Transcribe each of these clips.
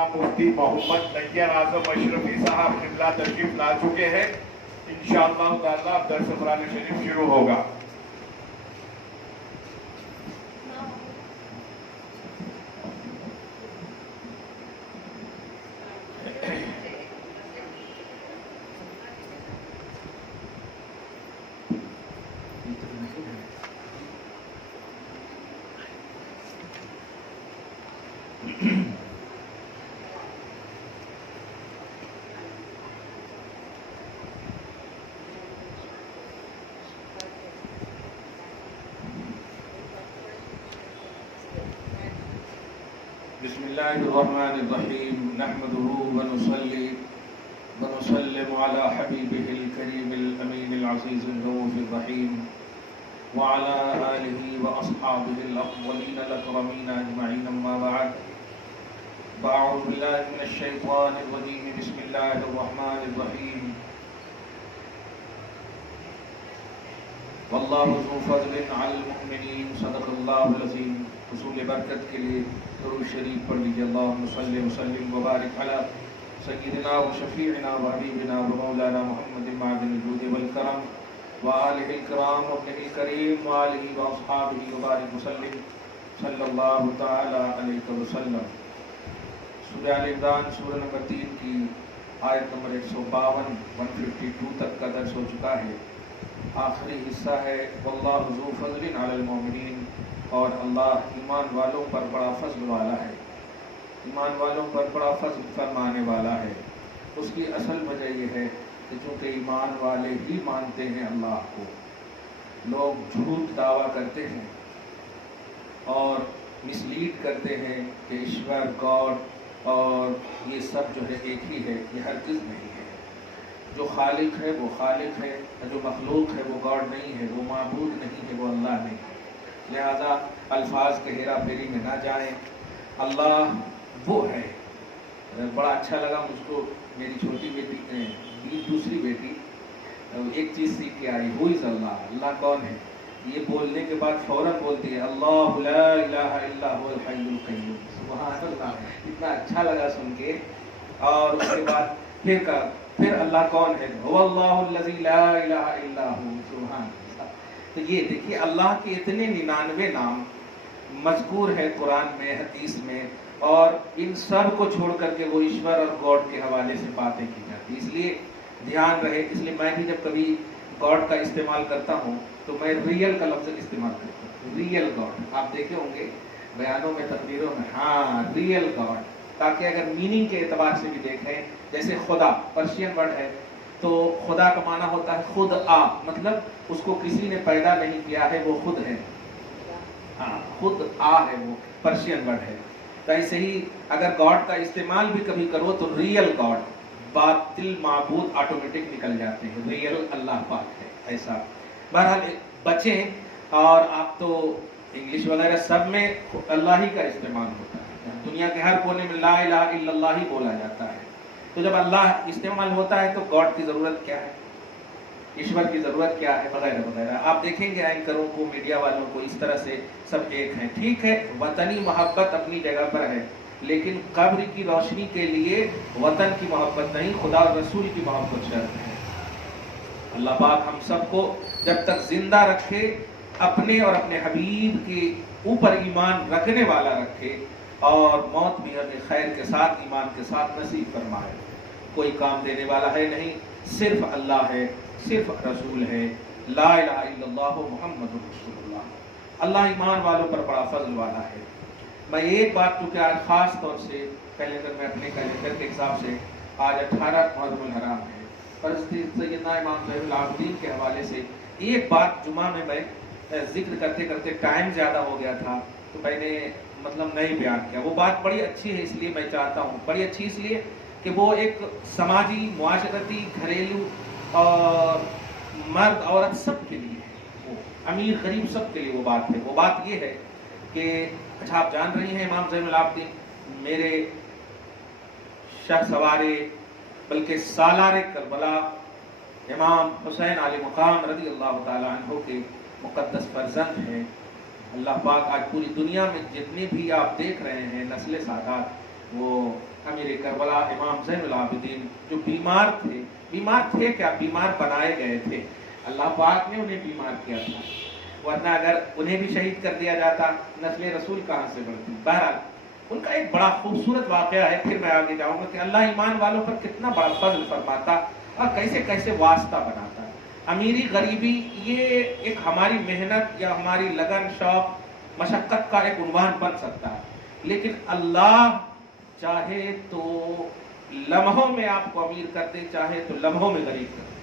مولانا مفتی محمد نیر اعظم اشرفی صاحب قبلہ تشریف لا چکے ہیں. انشاءاللہ تعالیٰ اب درس قرآن شریف شروع ہوگا. بسم الله الرحمن الرحيم نحمده ونصلي ونسلم على حبيبه الكريم الأمين العزيز الرؤوف الرحيم وعلى آله وأصحابه الأفضلين الأكرمين أجمعين أما بعد فأعوذ بالله من الشيطان الرجيم بسم الله الرحمن الرحيم والله ذو فضل على المؤمنين صدق الله العظيم. حصول برکت کے لیے درود شریف پڑھ لیجیے. اللہم صلی وسلم وبارک علی سیدنا و شفیعنا و حبیبنا و مولانا محمد معدن الجود والکرم وآلہ الکرام وابنہ الکریم وآلہ و اصحابہ وبارک وسلم صلی اللہ تعالی علیہ وسلم. سورہ آل عمران سورہ نمبر 3 کی آیت نمبر 152 152 تک کا درس ہو چکا ہے. آخری حصہ ہے واللہ ذو فضل علی المؤمنین، اور اللہ ایمان والوں پر بڑا فضل والا ہے، ایمان والوں پر بڑا فضل فرمانے والا ہے. اس کی اصل وجہ یہ ہے کہ چونکہ ایمان والے ہی مانتے ہیں اللہ کو. لوگ جھوٹ دعویٰ کرتے ہیں اور مسلیڈ کرتے ہیں کہ ایشور گاڈ اور یہ سب جو ہے ایک ہی ہے. یہ ہرگز نہیں ہے. جو خالق ہے وہ خالق ہے، جو مخلوق ہے وہ گاڈ نہیں ہے، وہ معبود نہیں ہے، وہ اللہ نہیں ہے. لہذا الفاظ کے ہیرا پھیری میں نہ جائیں. اللہ وہ ہے. بڑا اچھا لگا مجھ کو، میری چھوٹی بیٹی دوسری بیٹی ایک چیز سیکھ کے آئی، ہو از اللہ، اللہ کون ہے. یہ بولنے کے بعد فوراً بولتی ہے اللہ لا الہ الا هو الحی القیوم. سبحان اللہ، اتنا اچھا لگا سن کے. اور اس کے بعد پھر اللہ کون ہے، هو اللہ الذی لا الہ الا هو. سبحان اللہ. تو یہ دیکھیے اللہ کے اتنے 99 نام مذکور ہے قرآن میں، حدیث میں، اور ان سب کو چھوڑ کر کے وہ ایشور اور گاڈ کے حوالے سے باتیں کی جاتی. اس لیے دھیان رہے. اس لیے میں بھی جب کبھی گاڈ کا استعمال کرتا ہوں تو میں ریئل کا لفظ استعمال کرتا ہوں. ریئل گاڈ آپ دیکھے ہوں گے بیانوں میں، تقریروں میں، ہاں ریئل گاڈ، تاکہ اگر میننگ کے اعتبار سے بھی دیکھیں. جیسے خدا پرشین ورڈ ہے، تو خدا کا معنی ہوتا ہے خود آ، مطلب اس کو کسی نے پیدا نہیں کیا ہے، وہ خود ہے. ہاں خود آ ہے، وہ پرشین ورڈ ہے. تو ایسے ہی اگر گاڈ کا استعمال بھی کبھی کرو تو ریئل گاڈ، باطل معبود آٹومیٹک نکل جاتے ہیں. ریئل اللہ پاک ہے. ایسا بہرحال بچیں. اور آپ تو انگلش وغیرہ سب میں اللہ ہی کا استعمال ہوتا ہے. دنیا کے ہر کونے میں لا الہ الا اللہ ہی بولا جاتا ہے. تو جب اللہ استعمال ہوتا ہے تو گاڈ کی ضرورت کیا ہے، ایشور کی ضرورت کیا ہے، وغیرہ وغیرہ. آپ دیکھیں گے اینکروں کو، میڈیا والوں کو اس طرح سے سب ایک ہیں. ٹھیک ہے، وطنی محبت اپنی جگہ پر ہے، لیکن قبر کی روشنی کے لیے وطن کی محبت نہیں، خدا اور رسول کی محبت شرط ہے. اللہ پاک ہم سب کو جب تک زندہ رکھے، اپنے اور اپنے حبیب کے اوپر ایمان رکھنے والا رکھے، اور موت بھی ہمیں خیر کے ساتھ، ایمان کے ساتھ نصیب فرمائے. کوئی کام دینے والا ہے نہیں، صرف اللہ ہے، صرف رسول ہے. لا الہ الا اللہ محمد رسول اللہ. اللہ ایمان والوں پر بڑا فضل والا ہے. میں ایک بات، کیونکہ آج خاص طور سے کیلنڈر میں اپنے کیلنڈر کے حساب سے آج 18 محرم الحرام ہے، پر سیدنا امام زین العابدین کے حوالے سے ایک بات جمعہ میں ذکر کرتے کرتے ٹائم زیادہ ہو گیا تھا تو میں نے مطلب نہیں بیان کیا. وہ بات بڑی اچھی ہے، اس لیے میں چاہتا ہوں، بڑی اچھی اس لیے کہ وہ ایک سماجی، معاشرتی، گھریلو اور مرد عورت سب کے لیے ہے، وہ امیر غریب سب کے لیے وہ بات ہے. وہ بات یہ ہے کہ اچھا آپ جان رہی ہیں امام زین العابدین میرے شہ سوارے بلکہ سالار کربلا امام حسین علی مقام رضی اللہ تعالی عنہ کے مقدس فرزند ہیں. اللہ پاک آج پوری دنیا میں جتنے بھی آپ دیکھ رہے ہیں نسل سادات، وہ अमीर करबला इमाम ज़ैनुल आबिदीन जो बीमार थे क्या, बीमार बनाए गए थे, अल्लाह पाक ने उन्हें बीमार किया था, वरना अगर उन्हें भी शहीद कर दिया जाता नस्ल रसूल कहाँ से बढ़ती। बहरहाल उनका एक बड़ा खूबसूरत वाक़या है, फिर मैं आगे जाऊंगा कि अल्लाह ईमान वालों पर कितना बड़ा फजल फरमाता और कैसे कैसे वास्ता बनाता। अमीरी गरीबी ये एक हमारी मेहनत या हमारी लगन शौक मशक्क़त का एक उन्वान बन सकता है, लेकिन अल्लाह चाहे तो लम्हों में आपको अमीर कर दे, चाहे तो लम्हों में गरीब कर दे।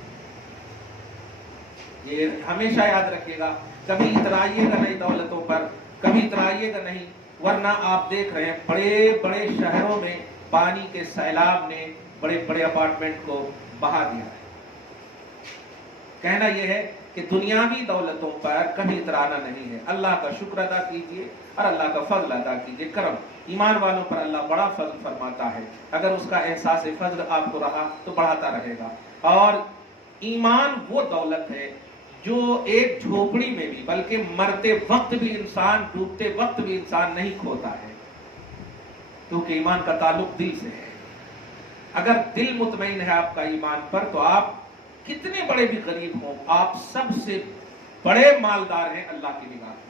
ये हमेशा याद रखिएगा, कभी इतराइएगा नहीं दौलतों पर, कभी इतराइएगा नहीं, वरना आप देख रहे हैं बड़े बड़े शहरों में पानी के सैलाब ने बड़े बड़े अपार्टमेंट को बहा दिया है। कहना यह है कि दुनियावी दौलतों पर कभी इतराना नहीं है, अल्लाह का शुक्र अदा कीजिए और अल्लाह का फजल अदा कीजिए, करम। ईमान वालों पर अल्लाह बड़ा फजल फरमाता है, अगर उसका एहसास फजल आपको रहा तो बढ़ाता रहेगा। और ईमान वो दौलत है जो एक झोपड़ी में भी, बल्कि मरते वक्त भी इंसान, डूबते वक्त भी इंसान नहीं खोता है, क्योंकि ईमान का ताल्लुक दिल से है। अगर दिल मुतमईन है आपका ईमान पर, तो आप कितने बड़े भी गरीब हों, आप सबसे बड़े मालदार हैं अल्लाह की निगाह में।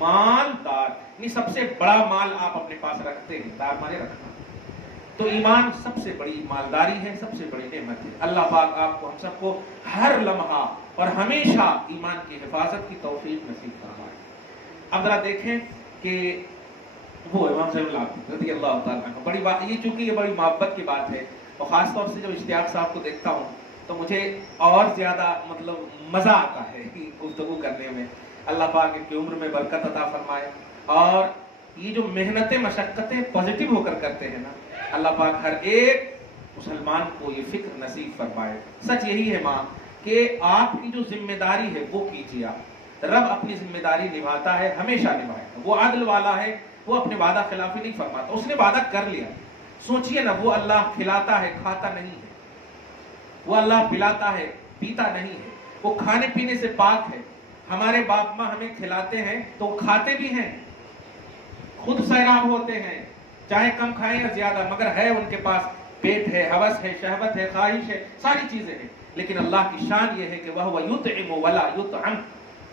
मालदार नहीं, सबसे बड़ा माल आप अपने पास रखते हैं, दार माने रखना, तो ईमान सबसे बड़ी मालदारी है, सबसे बड़ी नेमत है। अल्लाह पाक आपको हम सबको हर लम्हा और हमेशा ईमान की हिफाजत की तौफीक नसीब फरमाए। अब जरा देखें कि वो इमाम ज़ैनुल आबिदीन रज़ी अल्लाह ताला अन्हु, बड़ी बात ये, चूंकि ये बड़ी मोहब्बत की बात है और खास तौर से जब इश्तियाक साहब को देखता हूँ तो मुझे और ज्यादा मतलब मजा आता है गुफ्तगू करने में। अल्लाह पाक इनकी उम्र में बरकत अता फरमाए, और ये जो मेहनतें मशक्कतें पॉजिटिव होकर करते हैं ना, अल्लाह पाक हर एक मुसलमान को ये फिक्र नसीब फरमाए। सच यही है माँ कि आपकी जो जिम्मेदारी है वो कीजिए आप, रब अपनी जिम्मेदारी निभाता है, हमेशा निभाएगा। वो अदल वाला है, वो अपने वादा खिलाफी नहीं फरमाता, उसने वादा कर लिया। सोचिए ना, वो अल्लाह खिलाता है, खाता नहीं है, वो अल्लाह पिलाता है, पीता नहीं है, वो खाने पीने से पाक है। हमारे बाप माँ हमें खिलाते हैं तो खाते भी हैं, खुद सैराब होते हैं, चाहे कम खाएं या ज्यादा, मगर है उनके पास पेट है, हवस है, शहवत है, ख्वाहिश है, सारी चीजें हैं। लेकिन अल्लाह की शान ये है कि वह युतइमु वला युतअम,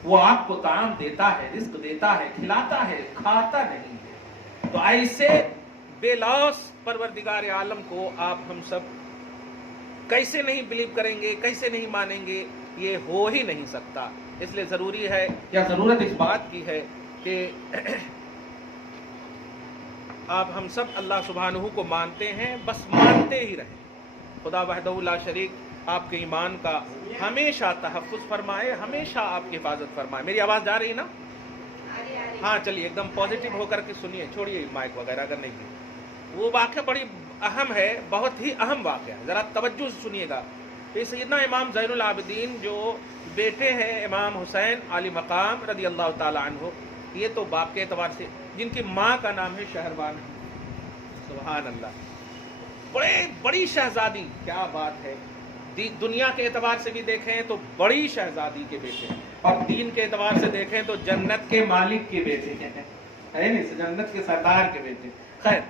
वो आपको ताम देता है, रिस्क देता है, खिलाता है, खाता नहीं है। तो ऐसे बेलौस परवरदिगार आलम को आप हम सब कैसे नहीं बिलीव करेंगे, कैसे नहीं मानेंगे, ये हो ही नहीं सकता। इसलिए जरूरी है या जरूरत इस बात की है कि आप हम सब अल्लाह सुब्हानहू को मानते हैं, बस मानते ही रहें। खुदा वहदहू ला शरीक आपके ईमान का हमेशा तहफ़्फ़ुज़ फरमाए, हमेशा आपकी हिफाजत फरमाए। मेरी आवाज़ जा रही है ना? हाँ, चलिए एकदम पॉजिटिव होकर के सुनिए, छोड़िए माइक वगैरह अगर नहीं। वो वाक़या बड़ी अहम है, बहुत ही अहम वाक़या है, ज़रा तवज्जो से सुनिएगा। ये सैयदना इमाम ज़ैनुल आबिदीन जो बेटे हैं इमाम हुसैन आली मकाम रज़ी अल्लाह ताला अन्हु, ये तो बाप के एतबार से, जिनकी माँ का नाम है शहरबान, सुभान अल्लाह, बड़ी शहजादी, क्या बात है। दुनिया के एतबार से भी देखें तो बड़ी शहजादी के बेटे, और दीन के एतबार से देखें तो जन्नत के मालिक के बेटे हैं, है नहीं, जन्नत के सरदार के बेटे। खैर,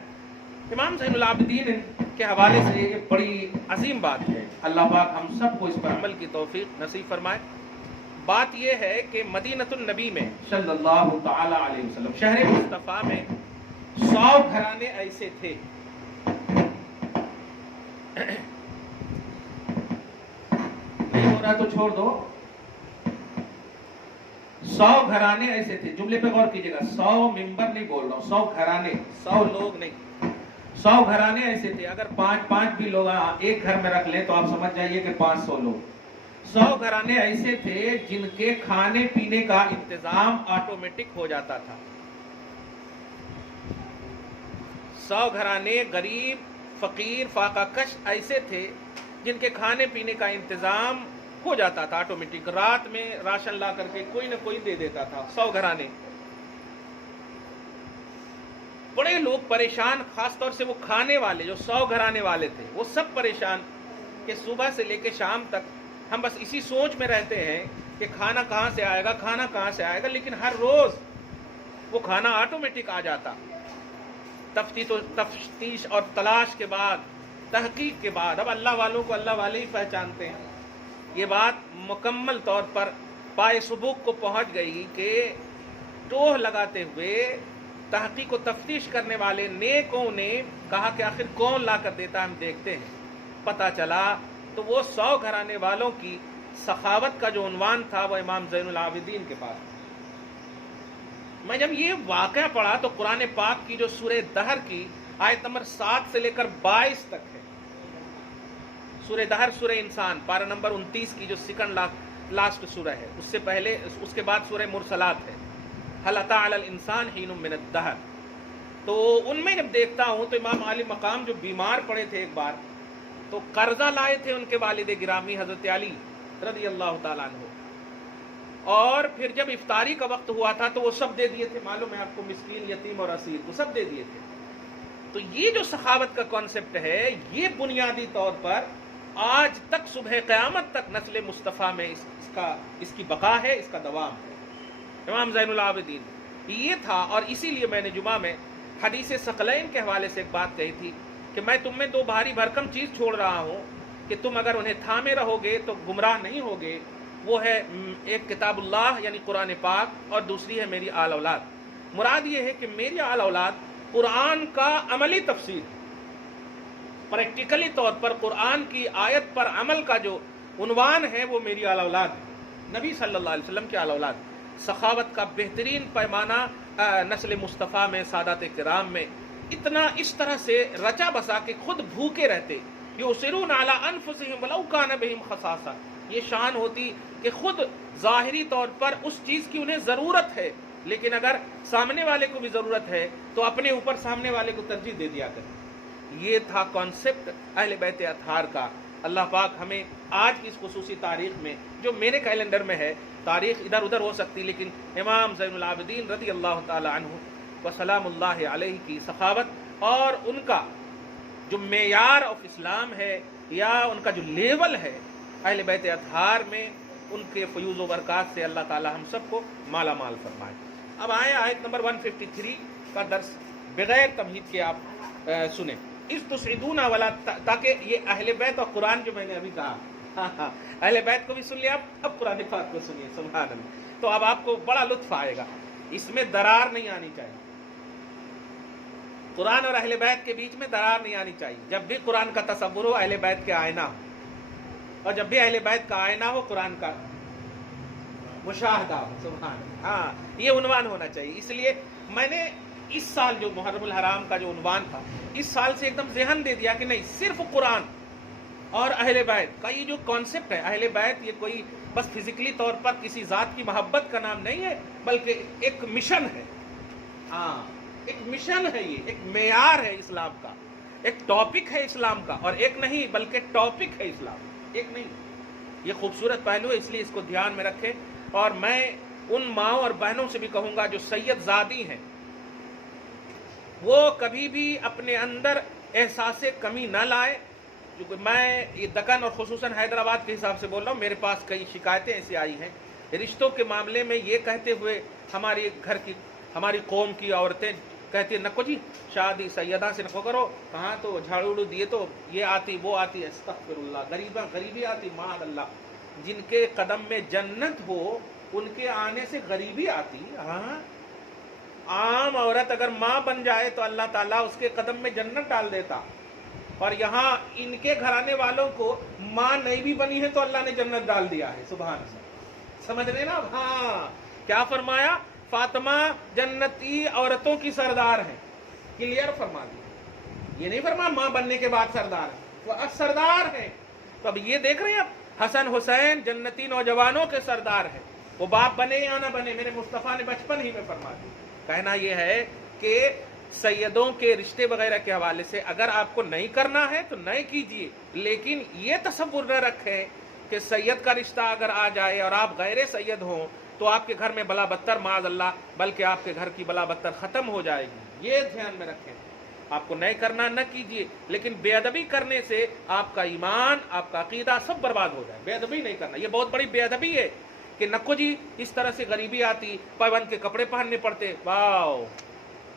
इमाम ज़ैनुल आबिदीन के हवाले से ये बड़ी अजीम बात है। अल्लाह पाक हम सबको इस पर अमल की तौफीक नसीब फरमाए। बात यह है कि मदीनतुन नबी में सल्लल्लाहु तआला अलैहि वसल्लम, शहर मुस्तफ़ा में 100 घराने ऐसे थे, नहीं हो रहा तो छोड़ दो। 100 घराने ऐसे थे, जुमले पे गौर कीजिएगा, 100 मेंबर नहीं बोल रहा हूँ, 100 घराने, 100 लोग नहीं, 100 घराने ऐसे थे। अगर 5-5 भी लोग एक घर में रख ले तो आप समझ जाइए कि 500 लोग। 100 घराने ऐसे थे जिनके खाने पीने का इंतजाम ऑटोमेटिक हो जाता था। 100 घराने गरीब, फकीर, फाकाकश ऐसे थे जिनके खाने पीने का इंतजाम हो जाता था ऑटोमेटिक, रात में राशन ला करके कोई न कोई दे देता था। 100 घराने, बड़े लोग परेशान, खास तौर से वो खाने वाले जो 100 घराने वाले थे, वो सब परेशान कि सुबह से लेकर शाम तक हम बस इसी सोच में रहते हैं कि खाना कहाँ से आएगा, खाना कहाँ से आएगा, लेकिन हर रोज वो खाना ऑटोमेटिक आ जाता। تفتیش اور تلاش کے بعد، تحقیق کے بعد، اب اللہ والوں کو اللہ والے ہی پہچانتے ہیں، یہ بات مکمل طور پر پائے سبوک کو پہنچ گئی کہ ٹوہ لگاتے ہوئے تحقیق و تفتیش کرنے والے نیکوں نے کہا کہ آخر کون لا کر دیتا ہم دیکھتے ہیں۔ پتہ چلا تو وہ 100 گھرانے والوں کی سخاوت کا جو عنوان تھا وہ امام زین العابدین کے پاس۔ میں جب یہ واقعہ پڑھا تو قرآن پاک کی جو سورہ دہر کی آیت نمبر 7 سے لے کر 22 تک ہے، سورہ دہر سورہ انسان پارہ نمبر 29 کی جو سیکنڈ لاسٹ سورہ ہے، اس سے پہلے اس کے بعد سورہ مرسلات ہے، هل اتى على الانسان حين من الدهر۔ تو ان میں جب دیکھتا ہوں تو امام علی مقام جو بیمار پڑے تھے ایک بار، تو قرضہ لائے تھے ان کے والد گرامی حضرت علی رضی اللہ تعالیٰ عنہ، اور پھر جب افطاری کا وقت ہوا تھا تو وہ سب دے دیے تھے، معلوم ہے آپ کو، مسکین، یتیم اور اسیر، وہ سب دے دیے تھے۔ تو یہ جو سخاوت کا کانسیپٹ ہے، یہ بنیادی طور پر آج تک صبح قیامت تک نسل مصطفیٰ میں اس کی بقا ہے، اس کا دوام ہے۔ امام زین العابدین یہ تھا، اور اسی لیے میں نے جمعہ میں حدیث ثقلین کے حوالے سے ایک بات کہی تھی کہ میں تم میں 2 بھاری بھرکم چیز چھوڑ رہا ہوں کہ تم اگر انہیں تھامے رہو گے تو گمراہ نہیں ہوگے، وہ ہے ایک کتاب اللہ یعنی قرآن پاک، اور دوسری ہے میری آل اولاد۔ مراد یہ ہے کہ میری آل اولاد قرآن کا عملی تفسیر، پریکٹیکلی طور پر قرآن کی آیت پر عمل کا جو عنوان ہے وہ میری آل اولاد ہے، نبی صلی اللہ علیہ وسلم کی آل اولاد۔ سخاوت کا بہترین پیمانہ نسل مصطفیٰ میں، سادات کرام میں اتنا اس طرح سے رچا بسا کہ خود بھوکے رہتے، یؤثرون علی انفسہم ولو کان بہم خصاصہ، یہ شان ہوتی کہ خود ظاہری طور پر اس چیز کی انہیں ضرورت ہے، لیکن اگر سامنے والے کو بھی ضرورت ہے تو اپنے اوپر سامنے والے کو ترجیح دے دیا کریں۔ یہ تھا کانسیپٹ اہل بیت اطہار کا۔ اللہ پاک ہمیں آج کی اس خصوصی تاریخ میں، جو میرے کیلنڈر میں ہے، تاریخ ادھر ادھر ہو سکتی لیکن امام زین العابدین رضی اللہ تعالی عنہ و سلام اللہ علیہ کی سخاوت اور ان کا جو معیار آف اسلام ہے یا ان کا جو لیول ہے اہل بیت اطہار میں، ان کے فیوز و برکات سے اللہ تعالی ہم سب کو مالا مال فرمائے۔ اب آئے آیت نمبر 153 کا درس بغیر تمہید کے آپ سنیں۔ اس تسعدون والا، تاکہ یہ اہل بیت اور قرآن جو میں نے ابھی کہا، اہل بیت کو بھی سن لیا، اب قرآن پاک کو سنیے، سبحان اللہ، تو اب آپ کو بڑا لطف آئے گا، اس میں درار نہیں آنی چاہیے، قرآن اور اہل بیت کے بیچ میں درار نہیں آنی چاہیے۔ جب بھی قرآن کا تصور ہو اہل بیت کے آئینہ ہو، اور جب بھی اہل بیت کا آئینہ ہو قرآن کا مشاہدہ ہو، سبحان اللہ، ہاں یہ عنوان ہونا چاہیے۔ اس لیے میں نے اس سال جو محرم الحرام کا جو عنوان تھا، اس سال سے ایک دم ذہن دے دیا کہ نہیں، صرف قرآن اور اہل بیت کا یہ جو کانسیپٹ ہے، اہل بیت یہ کوئی بس فزیکلی طور پر کسی ذات کی محبت کا نام نہیں ہے، بلکہ ایک مشن ہے، ہاں ایک مشن ہے، یہ ایک معیار ہے اسلام کا، ایک ٹاپک ہے اسلام کا، اور ایک نہیں بلکہ ٹاپک ہے اسلام، ایک نہیں۔ یہ خوبصورت پہلو ہے، اس لیے اس کو دھیان میں رکھیں۔ اور میں ان ماؤں اور بہنوں سے بھی کہوں گا جو سید زادی ہیں، وہ کبھی بھی اپنے اندر احساس کمی نہ لائے۔ میں یہ دکن اور خصوصاً حیدرآباد کے حساب سے بول رہا ہوں، میرے پاس کئی شکایتیں ایسی آئی ہیں رشتوں کے معاملے میں، یہ کہتے ہوئے ہماری گھر کی، ہماری قوم کی عورتیں کہتی ہیں نکو جی شادی سیدہ سے نکو کرو، کہاں تو جھاڑو اڑو دیے تو یہ آتی وہ آتی، استغفر اللہ، غریبی آتی، معاذ اللہ۔ جن کے قدم میں جنت ہو ان کے آنے سے غریبی آتی؟ ہاں، عام عورت اگر ماں بن جائے تو اللہ تعالیٰ اس کے قدم میں جنت ڈال دیتا، اور یہاں ان کے گھرانے والوں کو ماں نہیں بھی بنی ہے تو اللہ نے جنت ڈال دیا ہے، سبحان اللہ۔ سمجھ رہے نا؟ ہاں، کیا فرمایا؟ فاطمہ جنتی عورتوں کی سردار ہیں، کلیئر فرما دیا، یہ نہیں فرما ماں بننے کے بعد سردار ہیں، وہ اب سردار ہیں۔ تو اب یہ دیکھ رہے ہیں، اب حسن حسین جنتی نوجوانوں کے سردار ہیں، وہ باپ بنے یا نہ بنے، میرے مصطفیٰ نے بچپن ہی میں فرما دیا۔ کہنا یہ ہے کہ سیدوں کے رشتے وغیرہ کے حوالے سے اگر آپ کو نہیں کرنا ہے تو نہیں کیجیے، لیکن یہ تصور نہ رکھیں کہ سید کا رشتہ اگر آ جائے اور آپ غیر سید ہوں تو آپ کے گھر میں بلا بدتر، معاذ اللہ، بلکہ آپ کے گھر کی بلا بدتر ختم ہو جائے گی۔ یہ دھیان میں رکھیں، آپ کو نہیں کرنا نہ کیجیے، لیکن بے ادبی کرنے سے آپ کا ایمان، آپ کا عقیدہ سب برباد ہو جائے۔ بے ادبی نہیں کرنا، یہ بہت بڑی بے ادبی ہے کہ نکو جی اس طرح سے غریبی آتی، پابند کے کپڑے پہننے پڑتے، واو،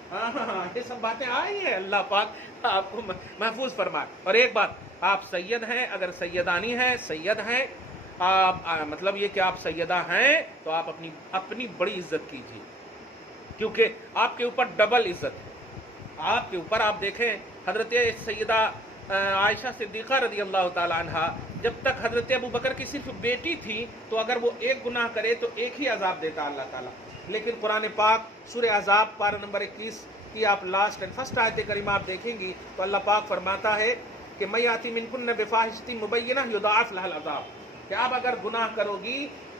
हाँ, ये सब बातें आई हैं, अल्लाह पाक आपको महफूज फरमाए। और एक बात, आप सैयद हैं, अगर सैयदानी हैं, सैयद हैं आप, मतलब ये कि आप सैयदा हैं तो आप अपनी बड़ी इज्जत कीजिए, क्योंकि आपके ऊपर डबल इज्जत है। आपके ऊपर आप देखें, हजरत सैयदा आयशा सिद्दीक़ा रज़ी अल्लाह ताला अन्हा, जब तक हजरत अबू बकर की सिर्फ बेटी थी तो अगर वो एक गुनाह करे तो एक ही अजाब देता अल्लाह ताला। लेकिन कुरान पाक सूरह अज़ाब पारा नंबर 21 की आप लास्ट एंड फर्स्ट आयत करीमा आप देखेंगी तो अल्लाह पाक फरमाता है कि मय्याती मिनकुन्न बिफाहिशतिन मुबय्यिना युदाअफ़ लहल अज़ाब, कि आप अगर गुनाह करोगी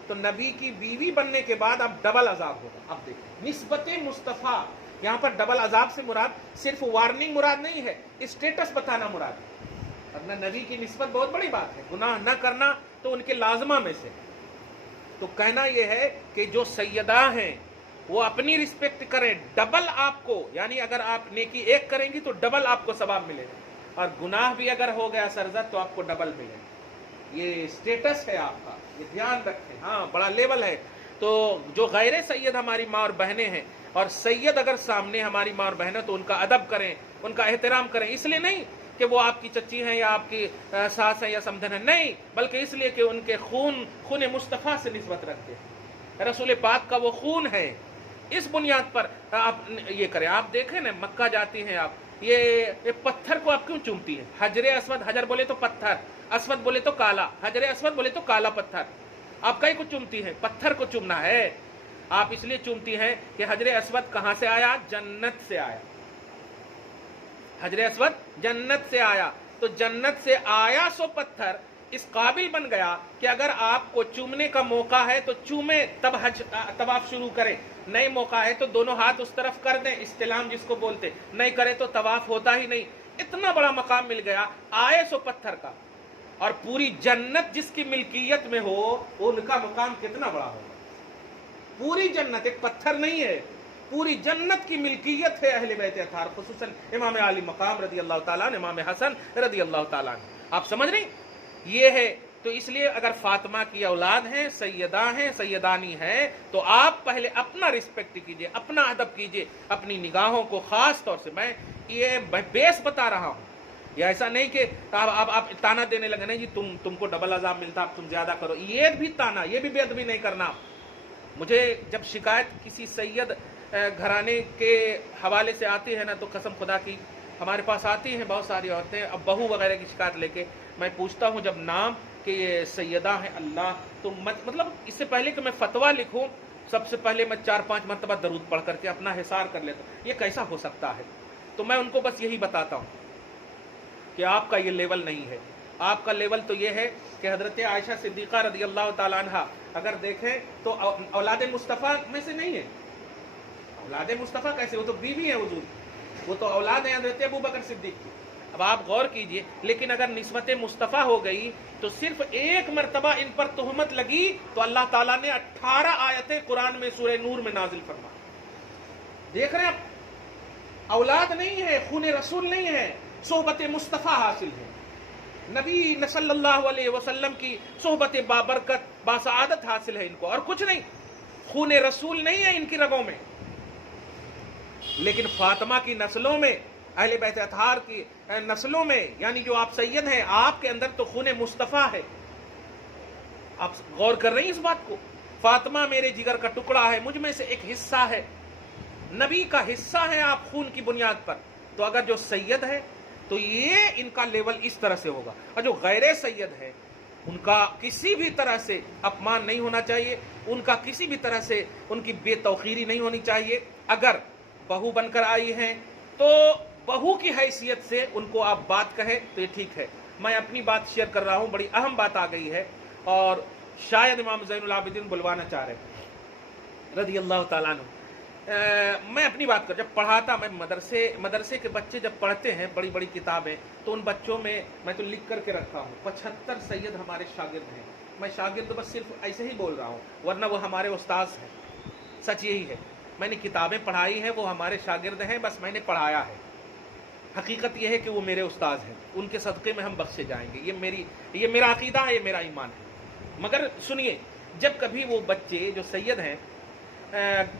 तो नबी की बीवी बनने के बाद अब डबल अजाब होगा। अब देखिए निस्बत मुस्तफ़ा, यहाँ पर डबल अजाब से मुराद सिर्फ वार्निंग मुराद नहीं है, स्टेटस बताना मुराद है। अपना नबी की निस्बत बहुत बड़ी बात है, गुनाह न करना तो उनके लाजमा में से। तो कहना यह है कि जो सैयदा हैं वो अपनी रिस्पेक्ट करें, डबल आपको, यानी अगर आप नेकी एक करेंगी तो डबल आपको सवाब मिलेगा, और गुनाह भी अगर हो गया सरजद तो आपको डबल मिलेगा। ये स्टेटस है आपका, ये ध्यान रखें। हाँ, बड़ा लेवल है। तो जो गैर सैयद हमारी माँ और बहनें हैं, और सैयद अगर सामने हमारी माँ और बहनें, तो उनका अदब करें, उनका एहतराम करें। इसलिए नहीं कि वो आपकी चच्ची हैं या आपकी सास हैं या समधन है, नहीं, बल्कि इसलिए कि उनके खून मुस्तफ़ा से निस्बत रखते हैं, रसूल पाक का वो खून है। इस बुनियाद पर आप ये करें। आप देखें ना, मक्का जाती हैं आप, ये पत्थर को आप क्यों चूमती हैं? हजरे अस्वद, हजर बोले तो पत्थर, अस्वद बोले तो काला, हजरे अस्वद बोले तो काला पत्थर। आप कई को चूमती हैं? पत्थर को चूमना है। आप इसलिए चूमती हैं कि हजरे अस्वद कहाँ से आया? जन्नत से आया। हजरे अस्वद जन्नत से आया, तो जन्नत से आया सो पत्थर इस काबिल बन गया कि अगर आपको चूमने का मौका है तो चूमे, तब आप शुरू करें। नहीं मौका है तो दोनों हाथ उस तरफ कर दें, इस्तिलाम जिसको बोलते, नहीं करे तो तवाफ होता ही नहीं। इतना बड़ा मकाम मिल गया आए सो पत्थर का, और पूरी जन्नत जिसकी मिल्कियत में हो उनका मकाम कितना बड़ा होगा। पूरी जन्नत एक पत्थर नहीं है, पूरी जन्नत की मिल्कियत है अहले बैत अताहर, खुसूसन इमाम आली मकाम रज़ी अल्लाह ताला, इमाम हसन रज़ी अल्लाह ताला। आप समझ रहे, ये है। तो इसलिए अगर फातिमा की औलाद हैं, सैयदा हैं, सैयदानी हैं, तो आप पहले अपना रिस्पेक्ट कीजिए, अपना अदब कीजिए, अपनी निगाहों को खास तौर से। मैं ये बेस बता रहा हूँ, या ऐसा नहीं कि आप ताना देने लगे, नहीं जी तुमको डबल अजाब मिलता, अब तुम ज्यादा करो। ये भी ताना, ये भी बेअदबी नहीं करना। मुझे जब शिकायत किसी सैयद घराने के हवाले से आती है ना, तो कसम खुदा की हमारे पास आती हैं बहुत सारी औरतें, अब बहू वगैरह की शिकायत लेके, मैं पूछता हूँ जब नाम कि ये सैयदा है अल्लाह, तो मतलब इससे पहले कि मैं फतवा लिखूँ, सबसे पहले मैं 4-5 मरतबा दरूद पढ़ करके अपना हिसार कर लेता हूँ। ये कैसा हो सकता है? तो मैं उनको बस यही बताता हूँ कि आपका ये लेवल नहीं है। आपका लेवल तो ये है कि हजरत आयशा सिद्दीक़ा रज़ी अल्लाह ताला अन्हा अगर देखें तो औलाद मुस्तफ़ा में से नहीं है। औलाद मुस्तफ़ा कैसे? वो तो बीवी है हुजूर, वो तो औलाद है हजरत अबू बकर सिद्दीक़ की। अब आप गौर कीजिए, लेकिन अगर निस्बत मुस्तफ़ा हो गई तो सिर्फ एक मरतबा इन पर तुहमत लगी तो अल्लाह ताला ने 18 आयतें कुरान में सूरह नूर में नाजिल फरमा। देख रहे हैं आप, औलाद नहीं है, खून रसूल नहीं है, सोहबत मुस्तफ़ा हासिल है, नबी सल्लल्लाहु अलैहि वसल्लम की सोहबत बाबरकत बासआदत हासिल है इनको, और कुछ नहीं। खून रसूल नहीं है इनकी रगों में, लेकिन फातिमा की नस्लों में, अहले बैत अतहार की नस्लों में, यानी जो आप सैयद हैं, आपके अंदर तो खून मुस्तफ़ा है। आप गौर कर रहे हैं इस बात को? फातिमा मेरे जिगर का टुकड़ा है, मुझ में से एक हिस्सा है, नबी का हिस्सा है आप खून की बुनियाद पर। तो अगर जो सैयद है तो ये इनका लेवल इस तरह से होगा, और जो गैर सैयद है उनका किसी भी तरह से अपमान नहीं होना चाहिए, उनका किसी भी तरह से उनकी बेतौखीरी नहीं होनी चाहिए। अगर बहू बनकर आई हैं तो बहू की हैसियत से उनको आप बात कहें तो ये ठीक है। मैं अपनी बात शेयर कर रहा हूँ, बड़ी अहम बात आ गई है, और शायद इमाम ज़ैनुल आबिदीन बुलवाना चाह रहे हैं रज़ी अल्लाह ताला अन्हु। मैं अपनी बात कर, जब पढ़ाता, मैं मदरसे के बच्चे जब पढ़ते हैं बड़ी बड़ी किताबें, तो उन बच्चों में मैं तो लिख करके रखा हूँ 75 सैयद हमारे शागिर्द हैं। मैं शागिर्द बस सिर्फ ऐसे ही बोल रहा हूँ, वरना वो हमारे उस्ताद हैं। सच यही है, मैंने किताबें पढ़ाई हैं, वो हमारे शागिर्द हैं, बस मैंने पढ़ाया है। हकीकत यह है कि वो मेरे उस्ताद हैं, उनके सदक़े में हम बख्शे जाएंगे। ये मेरा अकीदा है, ये मेरा ईमान है। मगर सुनिए, जब कभी वो बच्चे जो सैयद हैं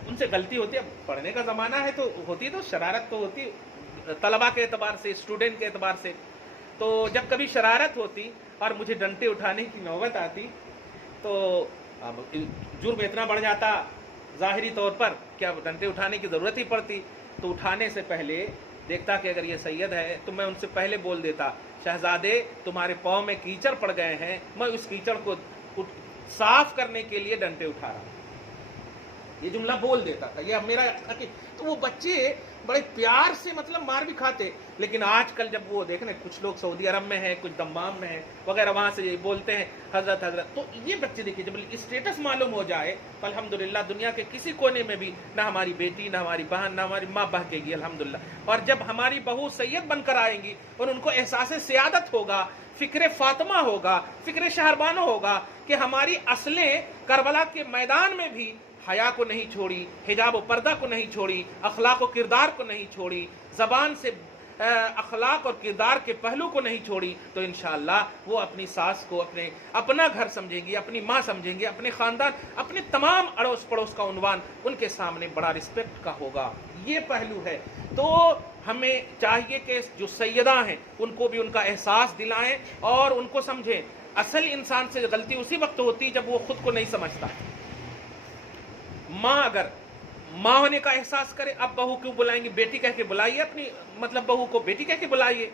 उनसे गलती होती है। पढ़ने का ज़माना है तो होती तो शरारत तो होती तलबा के एतबार से, स्टूडेंट के एतबार से। तो जब कभी शरारत होती और मुझे डंडे उठाने की नौबत आती तो अब जुर्म इतना बढ़ जाता ज़ाहिरी तौर पर क्या डंडे उठाने की ज़रूरत ही पड़ती। तो उठाने से पहले देखता कि अगर ये सैयद है तो मैं उनसे पहले बोल देता, शहजादे तुम्हारे पाँव में कीचड़ पड़ गए हैं, मैं उस कीचड़ को साफ करने के लिए डंडे उठा रहा हूं। ये जुमला बोल देता था, ये अब मेरा। तो वो बच्चे बड़े प्यार से मतलब मार भी खाते। लेकिन आजकल जब वो देखने कुछ लोग सऊदी अरब में हैं, कुछ दम्माम में हैं वगैरह, वहां से ये बोलते हैं हजरत हजरत, तो ये बच्चे देखिए जब स्टेटस मालूम हो जाए तो अल्हम्दुलिल्लाह दुनिया के किसी कोने में भी ना हमारी बेटी, ना हमारी बहन, ना हमारी माँ बहकेगी अल्हम्दुलिल्लाह। और जब हमारी बहू सैयद बनकर आएंगी और उनको एहसास सियादत होगा, फिक्र फातिमा होगा, फिक्र शहरबानो होगा कि हमारी असलें करबला के मैदान में भी हया को नहीं छोड़ी, हिजाब व पर्दा को नहीं छोड़ी, अखलाक व किरदार को नहीं छोड़ी, ज़बान से अखलाक और किरदार के पहलू को नहीं छोड़ी, तो इंशाअल्लाह वो अपनी सास को अपना घर समझेंगी, अपनी माँ समझेंगी, अपने ख़ानदान, अपने तमाम अड़ोस पड़ोस का उन्वान उनके सामने बड़ा रिस्पेक्ट का होगा। ये पहलू है। तो हमें चाहिए कि जो सैयदा हैं उनको भी उनका एहसास दिलाएं और उनको समझें। असल इंसान से गलती उसी वक्त होती जब वो खुद को नहीं समझता। माँ अगर माँ होने का एहसास करे, अब बहू क्यों बुलाएंगी, बेटी कह के बुलाइए, अपनी मतलब बहू को बेटी कह के बुलाइए।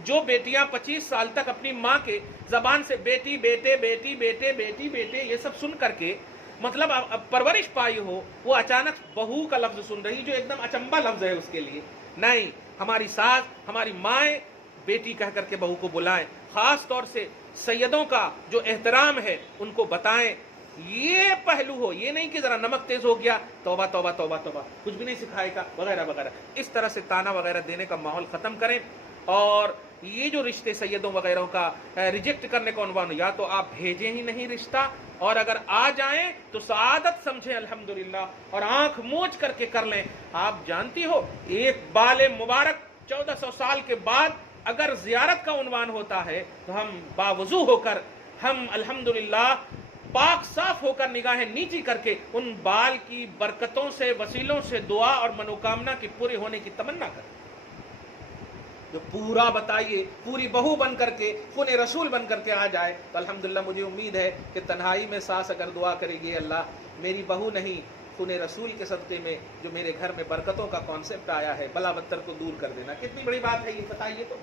जो बेटियां 25 साल तक अपनी माँ के जबान से बेटी बेटे बेटी बेटे बेटी बेटे ये सब सुन करके मतलब अब परवरिश पाई हो, वो अचानक बहू का लफ्ज सुन रही जो एकदम अचंबा लफ्ज है उसके लिए। नहीं, हमारी सास, हमारी माएँ बेटी कह करके बहू को बुलाएं। खास तौर से सैयदों का जो एहतराम है उनको बताएं। ये पहलू हो, ये नहीं कि जरा नमक तेज हो गया तौबा तौबा तौबा तौबा, कुछ भी नहीं सिखाएगा वगैरह वगैरह। इस तरह से ताना वगैरह देने का माहौल खत्म करें। और ये जो रिश्ते सैयदों वगैरह का रिजेक्ट करने का उन्वान, या तो आप भेजें ही नहीं रिश्ता, और अगर आ जाएं तो सआदत समझें अल्हम्दुलिल्लाह और आंख मूंछ करके कर लें। आप जानती हो एक बाले मुबारक 1400 साल के बाद अगर जियारत का उन्वान होता है तो हम बावजू होकर, हम अल्हम्दुलिल्लाह पाक साफ होकर निगाहें नीची करके उन बाल की बरकतों से, वसीलों से दुआ और मनोकामना की पूरी होने की तमन्ना करें। जो पूरा बताइए, पूरी बहू बन करके, खूने रसूल बन करके आ जाए तो अल्हम्दुलिल्लाह मुझे उम्मीद है कि तन्हाई में सास अगर दुआ करेगी, अल्लाह मेरी बहू नहीं, खूने रसूल के सदक़े में जो मेरे घर में बरकतों का कॉन्सेप्ट आया है, बला बत्तर को दूर कर देना। कितनी बड़ी बात है ये, बताइए। तो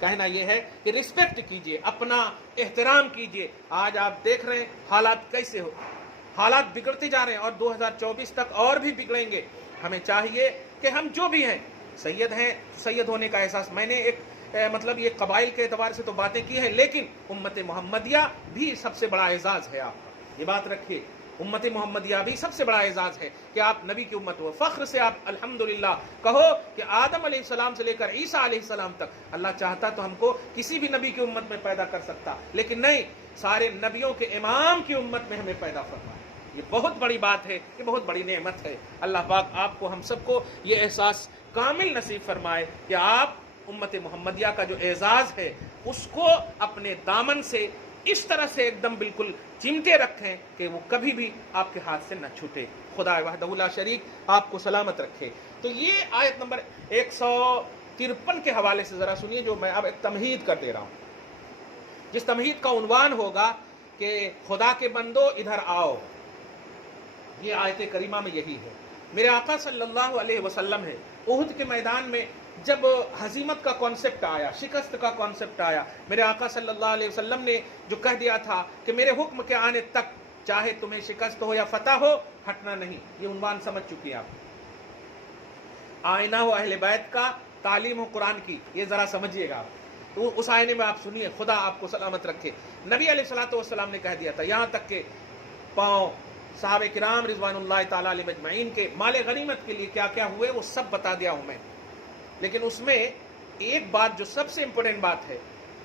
कहना यह है कि रिस्पेक्ट कीजिए, अपना एहतराम कीजिए। आज आप देख रहे हैं हालात कैसे हो, हालात बिगड़ते जा रहे हैं और 2024 तक और भी बिगड़ेंगे। हमें चाहिए कि हम जो भी हैं सैयद हैं, सैयद होने का एहसास, मैंने एक मतलब ये कबाइल के एतबार से तो बातें की हैं, लेकिन उम्मत मोहम्मदिया भी सबसे बड़ा एजाज़ है आपका, ये बात रखिए। उम्मत मोहम्मदिया भी सबसे बड़ा एजाज़ है कि आप नबी की उम्मत हो। फ़ख्र से आप अल्हम्दुलिल्लाह कहो कि आदम अलैहिस्सलाम से लेकर ईसा अलैहिस्सलाम तक अल्लाह चाहता तो हमको किसी भी नबी की उम्मत में पैदा कर सकता, लेकिन नहीं, सारे नबियों के इमाम की उम्मत में हमें पैदा फरमाया। ये बहुत बड़ी बात है, ये बहुत बड़ी नेमत है। अल्लाह पाक आपको, हम सबको ये एहसास कामिल नसीब फरमाए कि आप उम्मत मोहम्मदिया का जो एजाज़ है उसको अपने दामन से इस तरह से एकदम बिल्कुल चिमटे रखें कि वो कभी भी आपके हाथ से न छूटे। खुदा वहदहु ला शरीक आपको सलामत रखे। तो ये आयत नंबर 153 के हवाले से ज़रा सुनिए, जो मैं अब एक तमहीद कर दे रहा हूँ, जिस तमहीद का उन्वान होगा कि खुदा के बंदो इधर आओ। ये आयत करीमा में यही है। मेरे आका सल्लल्लाहु अलैहि वसल्लम है उहुद के मैदान में जब हजीमत का कॉन्सेप्ट आया, शिकस्त का कॉन्सेप्ट आया, मेरे आका सल्लल्लाहु अलैहि वसल्लम ने जो कह दिया था कि मेरे हुक्म के आने तक चाहे तुम्हें शिकस्त हो या फतह हो, हटना नहीं। ये उन्वान समझ चुकी आप। आईना हो अहले बैत का, तालीम हो कुरान की, ये ज़रा समझिएगा। तो उस आईने में आप सुनिए, खुदा आपको सलामत रखे। नबी अलैहिस्सलातु वस्सलाम ने कह दिया था, यहाँ तक के पाँव साहबे किराम रिज़वानुल्लाह ताला अलैहिम अजमईन के माले गनीमत के लिए क्या क्या हुए वो सब बता दिया हूँ मैं। लेकिन उसमें एक बात जो सबसे इंपॉर्टेंट बात है,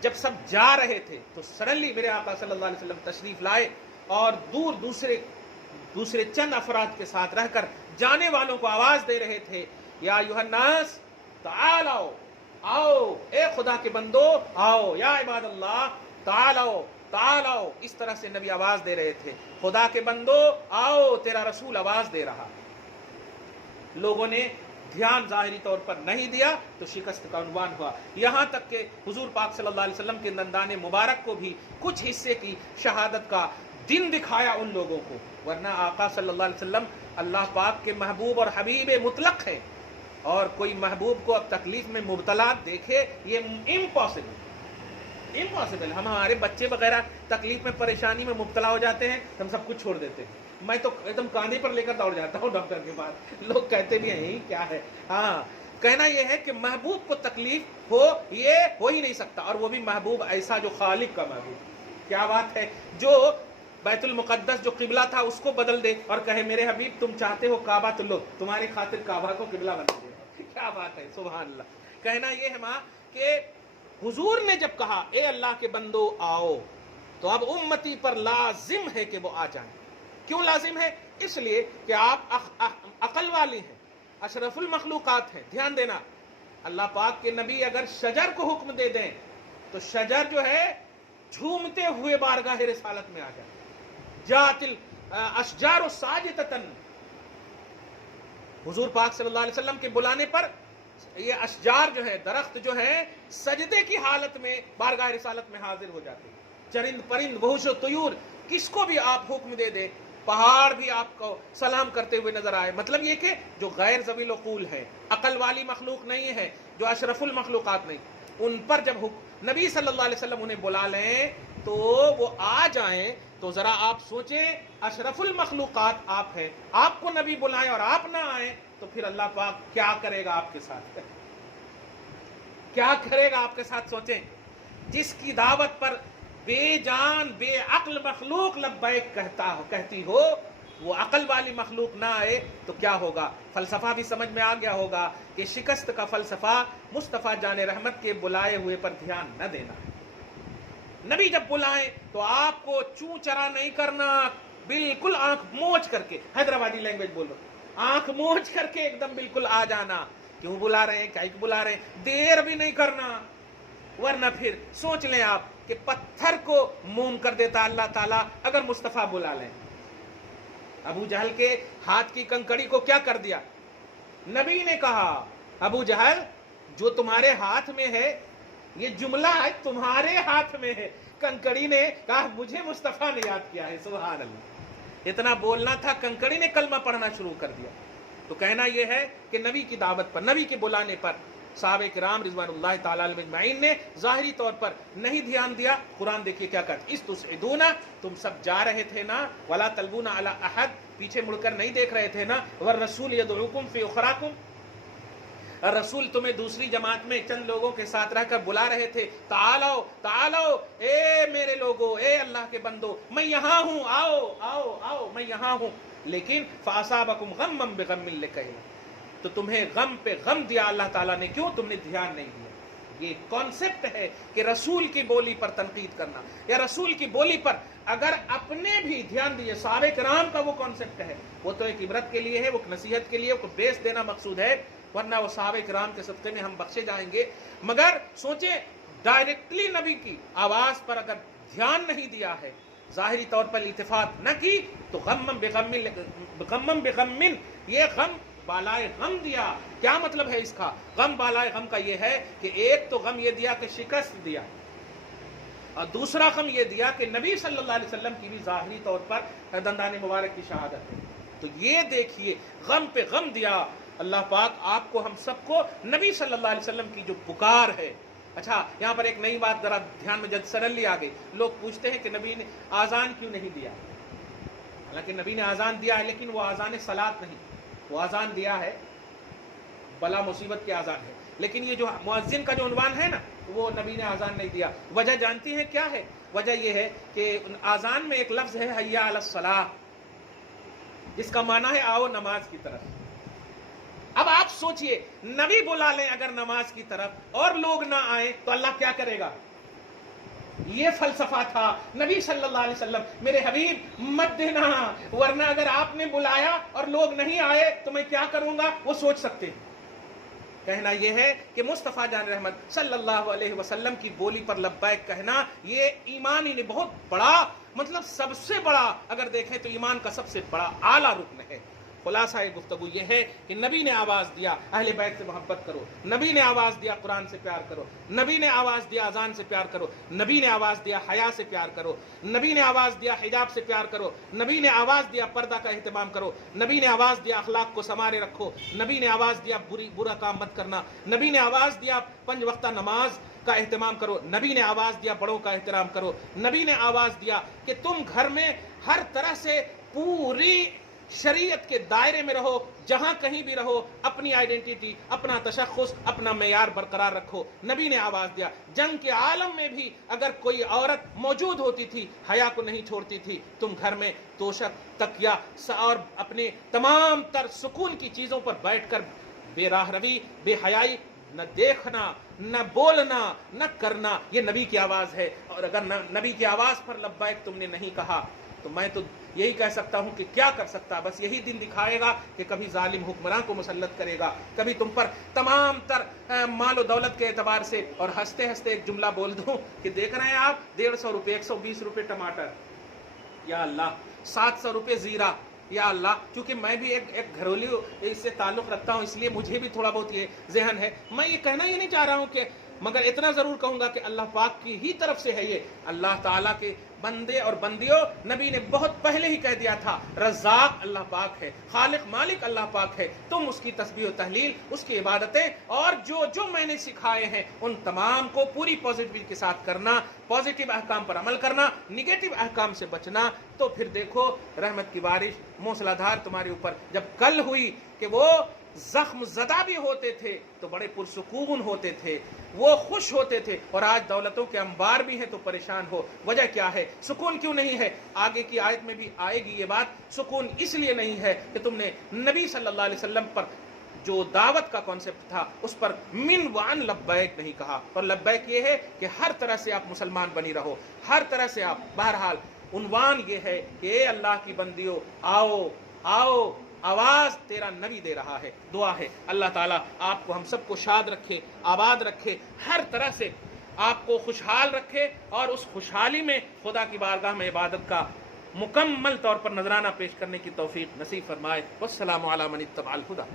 जब सब जा रहे थे तो सडनली मेरे आका सल्लल्लाहु अलैहि वसल्लम तशरीफ लाए और दूर दूसरे चंद अफराद के साथ रहकर जाने वालों को आवाज दे रहे थे, या अय्युहन्नास तालो, आओ ए खुदा के बंदो आओ, या इबादल्लाह तालो ताल आओ, इस तरह से नबी आवाज दे रहे थे, खुदा के बंदो आओ, तेरा रसूल आवाज दे रहा। लोगों ने ध्यान ज़ाहिरी तौर पर नहीं दिया तो शिकस्त का उन्वान हुआ। यहाँ तक कि हुजूर पाक सल्लल्लाहु अलैहि वसल्लम के दंदाने मुबारक को भी कुछ हिस्से की शहादत का दिन दिखाया उन लोगों को, वरना आका सल्लल्लाहु अलैहि वसल्लम अल्लाह पाक के महबूब और हबीब मुतलक है, और कोई महबूब को अब तकलीफ में मुब्तला देखे ये इम्पॉसिबल। हम हमारे बच्चे वगैरह तकलीफ में परेशानी में मुब्तला हो जाते हैं, हम सब कुछ छोड़ देते हैं। मैं तो एकदम कांधे पर लेकर दौड़ जाता हूँ डॉक्टर के पास। लोग कहते भी हैं क्या है, हाँ, कहना यह है कि महबूब को तकलीफ हो ये हो ही नहीं सकता, और वो भी महबूब ऐसा जो खालिक का महबूब। क्या बात है, जो बैतुल मुक़द्दस जो किबला था उसको बदल दे और कहे मेरे हबीब तुम चाहते हो काबा तो लो, तुम्हारी खातिर काबा को किबला बना दे। क्या बात है, सुभान अल्लाह। कहना ये है माँ कि हुजूर ने जब कहा ए अल्लाह के बंदो आओ, तो अब उम्मती पर लाजिम है कि वो आ जाए। क्यों लाजिम है? इसलिए कि आप अकल वाली हैं, अशरफुल मखलूकात हैं। ध्यान देना, अल्लाह पाक के नबी अगर शजर को हुक्म दे दें तो शजर जो है झूमते हुए बारगाह रिसालत में आ जाए। जातिल अशजारु साजिदतन, हुजूर पाक सल्लल्लाहु अलैहि वसल्लम के बुलाने पर ये अशजार जो है, दरख्त जो है, सजदे की हालत में बारगाह रिसालत में हाजिर हो जाते हैं। चरिंद परिंद वहुश तयूर, किसको भी आप हुक्म दे दे, पहाड़ भी आपको सलाम करते हुए नजर आए। मतलब ये कि जो गैर ज़वील उक़ूल है, अकल वाली मखलूक नहीं है, जो अशरफुल मखलूकात नहीं, उन पर जब नबी सल्लल्लाहु अलैहि वसल्लम उन्हें बुला लें तो वो आ जाएं, तो जरा आप सोचें, अशरफुल मखलूकात आप हैं, आपको नबी बुलाएं और आप ना आए तो फिर अल्लाह पाक क्या करेगा आपके साथ, क्या करेगा आपके साथ। सोचें, जिसकी दावत पर बेजान बेअक्ल मखलूक लब्बैक कहती हो, वो अकल वाली मखलूक ना आए तो क्या होगा। फलसफा भी समझ में आ गया होगा कि शिकस्त का फलसफा मुस्तफ़ा जाने रहमत के बुलाए हुए पर ध्यान न देना है। नबी जब बुलाएं तो आपको चू चरा नहीं करना, बिल्कुल आंख मोच करके, हैदराबादी लैंग्वेज बोलो, आंख मोच करके एकदम बिल्कुल आ जाना। क्यों बुला रहे हैं, क्या बुला रहे हैं, देर भी नहीं करना, वरना फिर सोच लें आप कि पत्थर को मोम कर देता अल्लाह ताला अगर मुस्तफ़ा बुला लें। अबू जहल के हाथ की कंकड़ी को क्या कर दिया, नबी ने कहा अबू जहल जो तुम्हारे हाथ में है ये जुमला है, तुम्हारे हाथ में है। कंकड़ी ने कहा मुझे मुस्तफ़ा ने याद किया है। सुभान अल्लाह, इतना बोलना था, कंकड़ी ने कलमा पढ़ना शुरू कर दिया। तो कहना यह है कि नबी की दावत पर, नबी के बुलाने पर साहबे किराम रिज़वानुल्लाह ताला अलैहिम अजमईन ने ज़ाहिरी तौर पर नहीं ध्यान दिया। कुरान देखिए क्या कहता है, इस तुसइदूना, तुम सब जा रहे थे ना, वला तलबूना अला अहद, पीछे मुड़कर नहीं देख रहे थे ना, वर रसूल यदउकुम फी उखराकुम, रसूल तुम्हें दूसरी जमात में चंद लोगों के साथ रहकर बुला रहे थे, तालो तालो, ए मेरे लोगो, ए अल्लाह के बंदो, मैं यहाँ हूँ, आओ आओ आओ, मैं यहाँ हूँ। लेकिन फासाबकुम गम्मम बिगम्मिन लिकैला, तो तुम्हें गम पे गम दिया अल्लाह ताला ने, क्यों, तुमने ध्यान नहीं दिया। ये कॉन्सेप्ट है कि रसूल की बोली पर तनकीद करना, या रसूल की बोली पर अगर अपने भी ध्यान दिए, साहबे किराम का वो कॉन्सेप्ट है, वो तो एक इबरत के लिए है, वो नसीहत के लिए, वो बेस देना मकसूद है, वरना वो साहबे किराम के सदक़े में हम बख्शे जाएंगे। मगर सोचे, डायरेक्टली नबी की आवाज पर अगर ध्यान नहीं दिया है, ज़ाहिरी तौर पर इल्तिफात न की, तो गम्मम बिगम्मिन, ये गम बालाए गम दिया। क्या मतलब है इसका, गम बालाए गम का ये है कि एक तो गम ये दिया कि शिकस्त दिया, और दूसरा गम ये दिया कि नबी सल्लल्लाहु अलैहि वसल्लम की भी ज़ाहिरी तौर पर दंदाने मुबारक की शहादत है। तो ये देखिए, गम पे गम दिया। अल्लाह पाक आपको, हम सबको नबी सल्लल्लाहु अलैहि वसल्लम की जो पुकार है। अच्छा, यहाँ पर एक नई बात जरा ध्यान में जब सडनली आ गई, लोग पूछते हैं कि नबी ने आज़ान क्यों नहीं दिया। हालांकि नबी ने आज़ान दिया है, लेकिन वो आज़ान सलात नहीं, वो आज़ान दिया है बला मुसीबत की आज़ान है। लेकिन ये जो मुअज्जिन का जो उन्वान है ना, वो नबी ने आज़ान नहीं दिया। वजह जानती हैं क्या है? वजह ये है कि आज़ान में एक लफ्ज़ है हय्या अला सलाह, जिसका माना है आओ नमाज की तरफ। अब आप सोचिए, नबी बुला लें अगर नमाज की तरफ और लोग ना आए तो अल्लाह क्या करेगा। ये फलसफा था नबी सल्लल्लाहु अलैहि वसल्लम, मेरे हबीब मत देना, वरना अगर आपने बुलाया और लोग नहीं आए तो मैं क्या करूंगा, वो सोच सकते हैं। कहना यह है कि मुस्तफ़ा जान रहमत सल्लल्लाहु अलैहि वसल्लम की बोली पर लब्बैक कहना ये ईमान ही नहीं, बहुत बड़ा, मतलब सबसे बड़ा, अगर देखें तो ईमान का सबसे बड़ा आला रुकन है। खुलासा गुफ्तगू ये है कि नबी ने आवाज़ दिया अहले बैत से मोहब्बत करो, नबी ने आवाज़ दिया कुरान से प्यार करो, नबी ने आवाज़ दिया अजान से प्यार करो, नबी ने आवाज़ दिया हया से प्यार करो, नबी ने आवाज़ दिया हिजाब से प्यार करो, नबी ने आवाज़ दिया पर्दा का एहतमाम करो, नबी ने आवाज़ दिया अखलाक को संवारे रखो, नबी ने आवाज़ दिया बुरा काम मत करना, नबी ने आवाज़ दिया 5 वक्ता नमाज का एहतमाम करो, नबी ने आवाज़ दिया बड़ों का एहतराम करो, नबी ने आवाज़ दिया कि तुम घर में हर तरह से पूरी शरीयत के दायरे में रहो, जहां कहीं भी रहो अपनी आइडेंटिटी, अपना तशख्खुस, अपना मेयार बरकरार रखो। नबी ने आवाज दिया जंग के आलम में भी अगर कोई औरत मौजूद होती थी हया को नहीं छोड़ती थी। तुम घर में तोशक, तकिया और अपने तमाम तर सुकून की चीजों पर बैठकर बेराह रवी, बेहयाई न देखना, न बोलना, न करना, ये नबी की आवाज है। और अगर नबी की आवाज पर लब्बैक तुमने नहीं कहा तो मैं तो यही कह सकता हूं कि क्या कर सकता, बस यही दिन दिखाएगा कि कभी जालिम हुक्मरान को मुसल्लत करेगा, कभी तुम पर तमाम तर माल दौलत के एतबार से। और हंसते हंसते एक जुमला बोल दूं कि देख रहे हैं आप 150 रुपये, 120 रुपये टमाटर, या अल्लाह 700 रुपये जीरा, या अल्लाह। क्योंकि मैं भी एक घरेलू इससे ताल्लुक़ रखता हूँ, इसलिए मुझे भी थोड़ा बहुत ये जहन है। मैं ये कहना ही नहीं चाह रहा हूँ कि, मगर इतना ज़रूर कहूँगा कि अल्लाह पाक की ही तरफ से है ये। अल्लाह ताला के बंदे और बंदियों, नबी ने बहुत पहले ही कह दिया था रज़ाक अल्लाह पाक है, खालिक मालिक अल्लाह पाक है। तुम उसकी तस्बीह और तहलील, उसकी इबादतें और जो जो मैंने सिखाए हैं उन तमाम को पूरी पॉजिटिविटी के साथ करना, पॉजिटिव अहकाम पर अमल करना, निगेटिव अहकाम से बचना। तो फिर देखो रहमत की बारिश मूसलाधार तुम्हारे ऊपर जब कल हुई कि वो जख्म ज़दा भी होते थे तो बड़े पुरसुकून होते थे, वो खुश होते थे। और आज दौलतों के अंबार भी हैं तो परेशान हो। वजह क्या है? सुकून क्यों नहीं है? आगे की आयत में भी आएगी ये बात। सुकून इसलिए नहीं है कि तुमने नबी सल्लल्लाहु अलैहि वसल्लम पर जो दावत का कॉन्सेप्ट था उस पर मिन वान लब्बैक नहीं कहा। और लब्बैक ये है कि हर तरह से आप मुसलमान बनी रहो, हर तरह से आप। बहरहाल उन्वान ये है कि अल्लाह की बंदियों आओ आओ, आवाज तेरा नबी दे रहा है। दुआ है अल्लाह ताला आपको हम सबको शाद रखे, आबाद रखे, हर तरह से आपको खुशहाल रखे और उस खुशहाली में खुदा की बारगाह में इबादत का मुकम्मल तौर पर नजराना पेश करने की तौफीक नसीब फरमाए। वस्सलामु अला मन इत्तबअल हुदा।